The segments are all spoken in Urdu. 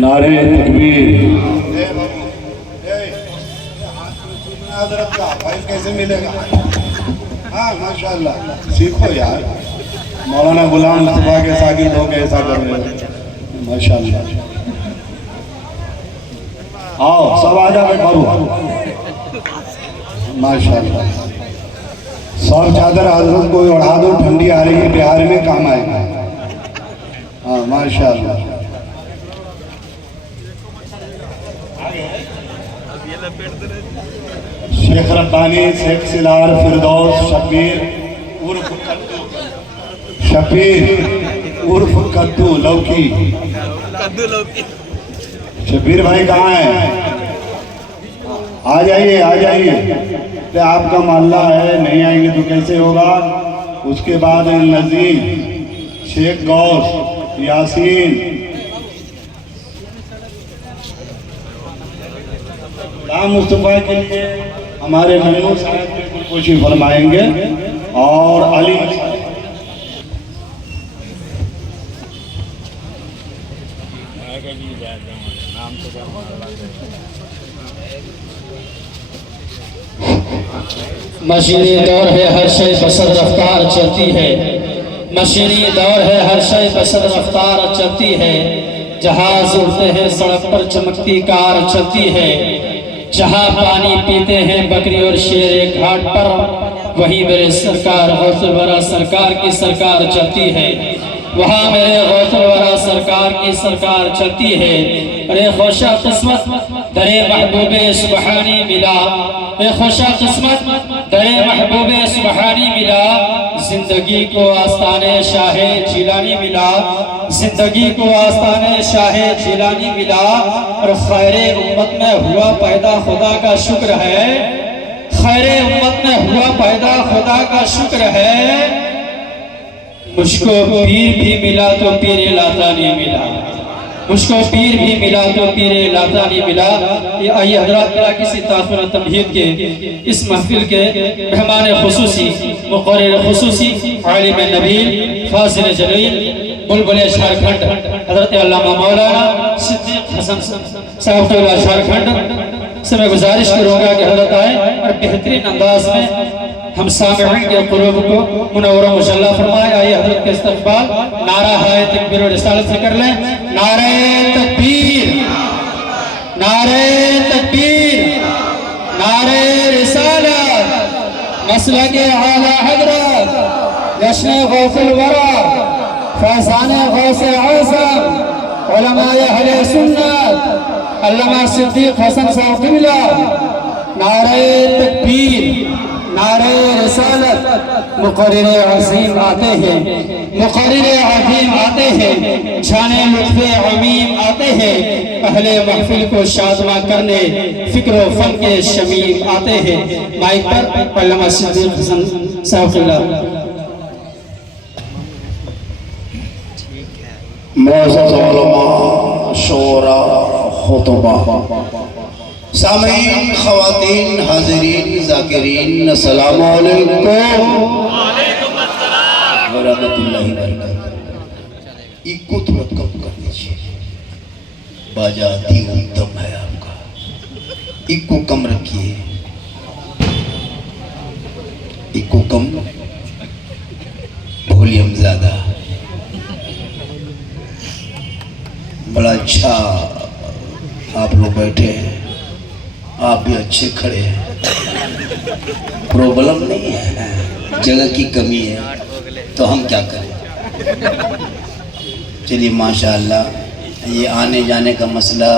نعرے تکبیر. حضرت کا بھائی کیسے ملے گا؟ ہاں ماشاءاللہ سیکھو یار. مولانا غلام مصطفیٰ کے شاگرد ہو کے ایسا کر رہے ہو ماشاءاللہ. آؤ سب آ جاؤ بابو ماشاءاللہ. سب چادر حضرت کو اڑا دو، ٹھنڈی آ رہی ہے بہار میں کام آئے گا. ہاں ماشاءاللہ. شیخ ربانی، شیخ سلار، فردوس، شبیر عرف کدو، شبیر عرف کدو لوکی. شبیر بھائی کہاں ہیں؟ آ جائیے آ جائیے. آپ کا محلہ ہے، نہیں آئیں گے تو کیسے ہوگا. اس کے بعد نظیم، شیخ غوث، یاسین. غلام مصطفیٰ کے لیے ہمارے منو صاحب بالکل کوشش فرمائیں گے اور علی مشینی دور ہے ہر شے بسد رفتار چلتی ہے. مشینی دور ہے ہر شے بسد رفتار چلتی ہے. جہاز اڑتے ہیں سڑک پر چمکتی کار چلتی ہے. جہاں پانی پیتے ہیں بکری اور شیر ایک گھاٹ پر، وہیں میرے سرکار غوث الورا سرکار کی سرکار چلتی ہے. وہاں میرے غوث الورا سرکار کی سرکار چلتی ہے. ارے خوشا قسمت درے محبوب سبحانی ملا. اے خوشا قسمت درے محبوب سبحانی ملا. زندگی کو آستان شاہ جیلانی ملا. زندگی کو آستان شاہ جیلانی ملا. اور خیر امت میں ہوا پیدا خدا کا شکر ہے. خیر امت میں ہوا پیدا خدا کا شکر ہے. مجھ کو پیر بھی ملا تو پیر لاتا نہیں ملا. مجھ کو پیر بھی ملا تو پیر لاتا نہیں ملا. یہ آئیے حضرات میرا کسی تاثر تمہید کے اس محفل کے مہمان خصوصی، مقرر خصوصی، عالم نبیل، فاضل جلیل، بلبل جھارکھنڈ حضرت علامہ مولانا صدیق حسن صاحب اللہ جھارکھنڈ سے میں گزارش کروں گا کہ حضرت آئے اور بہترین انداز میں ہم سامعین کے قلوب کو منور و مشلہ فرمائے. آئیے حضرت کے استقبال نعرہ ہے تکبیر و رسالت سے کر لیں. نعرہ تکبیر، نعرہ تکبیر، نعرہ رسالت، مسلک اعلی حضرت جشن غوث الورا، فیضان غوث اعظم، علماء اہل سنت علامہ صدیق حسن صاحب قبلہ. نعرہ تکبیر، نعرہ رسالت. مقرر عظیم آتے ہیں، مقرر عظیم آتے ہیں، جانے لطف عمیم آتے ہیں. اہل محفل کو شادماں کرنے فکر و فن کے شمیم آتے ہیں. مائک پر علامہ صدیق حسن صاحب قبلہ. معزز علماء، شعراء، خطباء، سامعین، خواتین، حاضرین، ذاکرین، السلام علیکم ورحمۃ اللہ وبرکاتہ. ایک کو تھوڑا کم کر دیجئے، باجا دیم دم ہے آپ کا. ایک کو کم رکھیے، ایک کو کم، ولیوم زیادہ. بڑا اچھا آپ لوگ بیٹھے ہیں، آپ بھی اچھے کھڑے ہیں. پرابلم نہیں ہے، جگہ کی کمی ہے تو ہم کیا کریں. چلیے ماشاءاللہ. یہ آنے جانے کا مسئلہ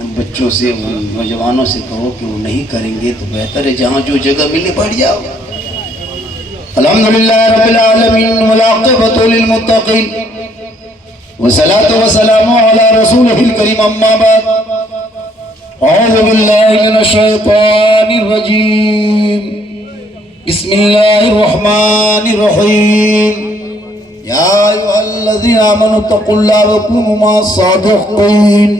ان بچوں سے، ان نوجوانوں سے کہو کہ وہ نہیں کریں گے تو بہتر ہے. جہاں جو جگہ ملے بیٹھ جاؤ. الحمدللہ رب العالمین والعاقبۃ للمتقین والصلاة والسلام على رسوله الكريم. اما بعد، اعوذ باللہ من الشیطان الرجیم. بسم اللہ الرحمن الرحیم. یا ایھا الذین آمنوا اتقوا اللہ وکونوا مع الصادقین.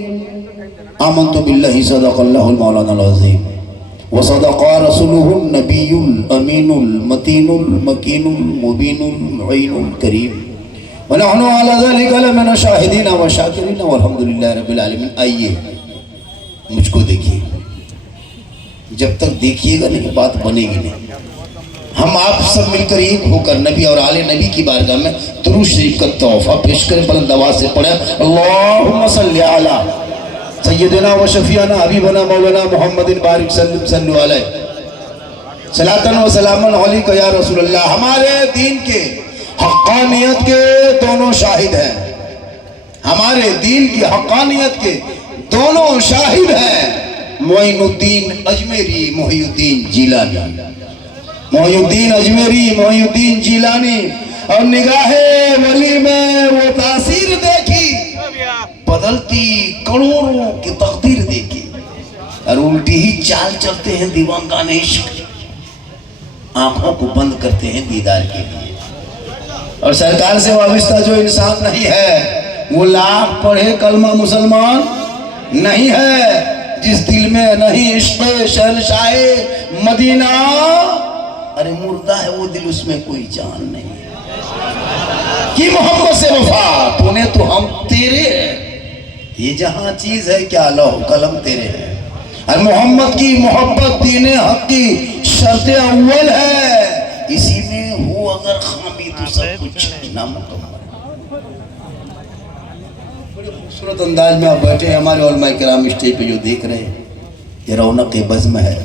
آمنت باللہ صدق اللہ المولانا العظیم وصدق رسوله النبی الامین المتین المکین المبین المعین الکریم وَنَحْنُ عَلَى ذَلِكَ لَمِنَ الشَّاهِدِينَ وَالشَّاكِرِينَ وَالْحَمْدُ لِلَّهِ رَبِّ الْعَالَمِينَ. آئیے مجھ کو دیکھیے، جب تک دیکھیے گا نہیں بات بنے گی نہیں. ہم آپ سب مل کر ایک ہو کر نبی اور آل نبی کی بارگاہ میں درود شریف کا تحفہ پیش کریں. بلند آواز سے پڑھیں اللہم صلی علی سیدنا و شفیعنا حبیبنا مولانا محمد بارک سلم صلو علیہ صلاۃ و سلام علیک یا رسول اللہ. ہمارے دین کے حقانیت کے دونوں شاہد ہیں، ہمارے دین کی حقانیت کے دونوں شاہد ہیں، معین الدین اجمیری محی الدین جیلانی. محی الدین اجمیری محی الدین جیلانی. اور نگاہ ولی میں وہ تاثیر دیکھی، بدلتی کروڑوں کی تقدیر دیکھی، اور الٹی ہی چال چلتے ہیں دیوانگان عشق، آنکھوں کو بند کرتے ہیں دیدار کے لیے. اور سرکار سے وابستہ جو انسان نہیں ہے وہ لاکھ پڑھے کلمہ مسلمان نہیں ہے. جس دل میں نہیں عشق شہنشاہ مدینہ، ارے مردہ ہے وہ دل، اس میں کوئی جان نہیں ہے. کی محمد سے وفا تو نے تو ہم تیرے ہیں، یہ جہاں چیز ہے کیا لوح قلم تیرے ہیں. اور محمد کی محبت دین حق کی شرط اول ہے، اسی میں ہو اگر خامی تو سب کچھ نامکمل. بڑے خوبصورت انداز میں آپ بیٹھے ہیں. ہمارے علماء کرام اسٹیج پہ جو دیکھ رہے ہیں، یہ رونق بزم ہے،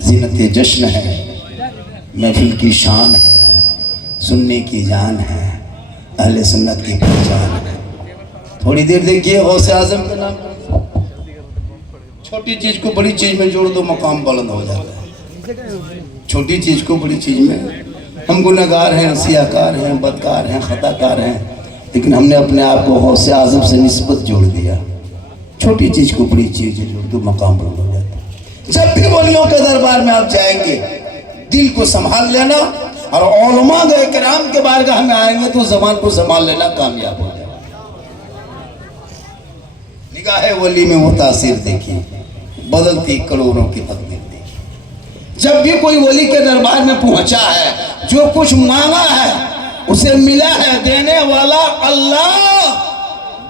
زینت جشن ہے، محفل کی شان ہے، سننے کی جان ہے، اہل سنت کی پہچان ہے. تھوڑی دیر دیکھیے غوث اعظم کا نام، چھوٹی چیز کو بڑی چیز میں جوڑ دو مقام بلند ہو جاتا ہے. چھوٹی چیز کو بڑی چیز میں، ہم گنہگار ہیں، سیاہکار ہیں، بدکار ہیں، خطا کار ہیں، لیکن ہم نے اپنے آپ کو غوث اعظم سے نسبت جوڑ دیا. چھوٹی چیز کو بڑی چیز جوڑ دو مقام بلند ہو جاتا ہے. جب بھی ولیوں کے دربار میں آپ جائیں گے دل کو سنبھال لینا، اور علماء کرام کے بارگاہ میں آئیں گے تو زبان کو سنبھال لینا، کامیاب ہو جائے. نگاہ ولی میں وہ تاثیر دیکھیں، بدلتی کروڑوں کی تقدیر دیکھیں. جب بھی کوئی ولی کے دربار میں پہنچا ہے، جو کچھ مانگا ہے اسے ملا ہے. دینے والا اللہ،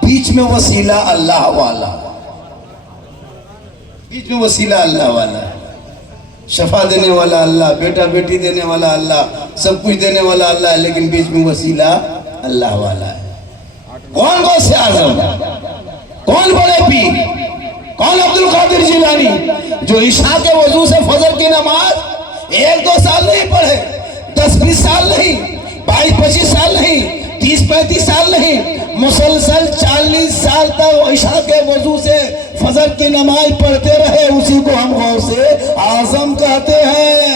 بیچ میں وسیلہ اللہ والا، بیچ میں وسیلہ اللہ والا. شفا دینے والا اللہ، بیٹا بیٹی دینے والا اللہ، سب کچھ دینے والا اللہ ہے، لیکن بیچ میں وسیلہ اللہ والا ہے. کون غوث اعظم، کون بڑے پیر، کون عبد القادر جیلانی، جو عشاء کے وضو سے فجر کی نماز 1-2 سال نہیں پڑھے، 10-20 سال نہیں، 22-25 سال نہیں، 30-35 سال نہیں، مسلسل 40 سال تک عشاء کے وضو سے فجر کی نماز پڑھتے رہے. اسی کو ہم غوث اعظم کہتے ہیں.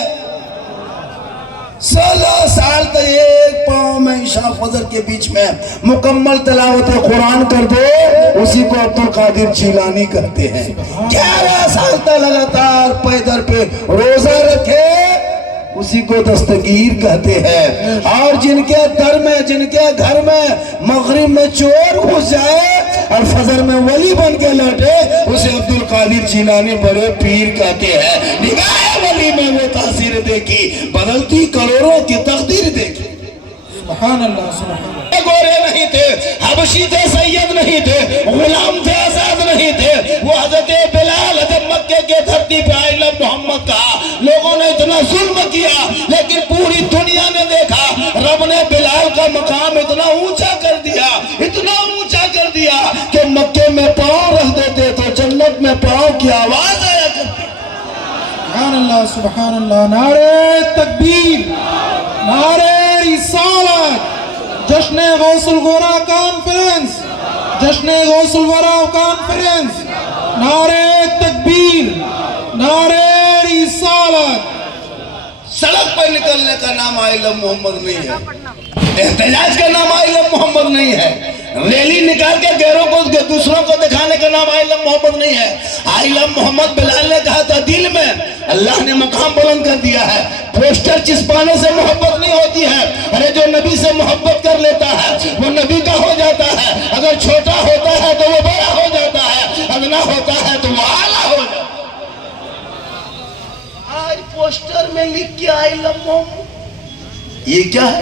16 سال تک ایک پاؤں میں عشاء فجر کے بیچ میں مکمل تلاوت قرآن کر دے، اسی کو عبد القادر جیلانی کہتے ہیں. 11 سال تک لگاتار پیدر پہ روزہ رکھے، اسی کو دستگیر کہتے ہیں. اور جن کے در میں، جن کے گھر میں مغرب میں چور گھس جائے اور فجر میں ولی بن کے لوٹے، اسے عبد القادر جیلانی بڑے پیر کہتے ہیں. نگاہ ولی میں وہ تاثیر دیکھی، بدلتی کروڑوں کی تقدیر دیکھی. سبحان اللہ سبحان اللہ. گورے نہیں تھے، حبشی تھے، سید نہیں تھے، غلام تھے، آزاد نہیں تھے. وہ حضرت بلال جب مکے کے دھرتی پہ آئے محمد کہا، لوگوں نے اتنا ظلم کیا، لیکن پوری دنیا نے دیکھا رب نے بلال کا مقام اتنا اونچا کر دیا، اتنا اونچا کر دیا کہ مکے میں پاؤں رکھ دیتے تو جنت میں پاؤں کی آواز آیا کرتی. سبحان اللہ سبحان اللہ. نعرہ تکبیر، نعرہ رسالت. جشن غوث الورا کانفرنس، جشن غوث الورا کانفرنس. نعرہ تکبیر، نعرہ رسالت. سڑک پر نکلنے کا نام آئلم محمد نہیں ہے، احتجاج کا نام آئلم محمد نہیں ہے، ریلی نکال کے غیروں کو دوسروں کو دکھانے کا نام آئلم محمد نہیں ہے. آئلم محمد بلال نے کہا تھا دل میں اللہ نے مقام بلند کر دیا ہے. پوسٹر چسپانے سے محبت نہیں ہوتی ہے. ارے جو نبی سے محبت کر لیتا ہے وہ نبی کا ہو جاتا ہے. اگر چھوٹا ہوتا ہے تو وہ بڑا ہو جاتا ہے، ادنا ہوتا ہے تو وہ اعلیٰ ہو جاتا ہے. آج پوسٹر میں لکھ کے آئلم محمد، یہ کیا ہے؟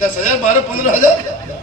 10,000, 12, 15,000,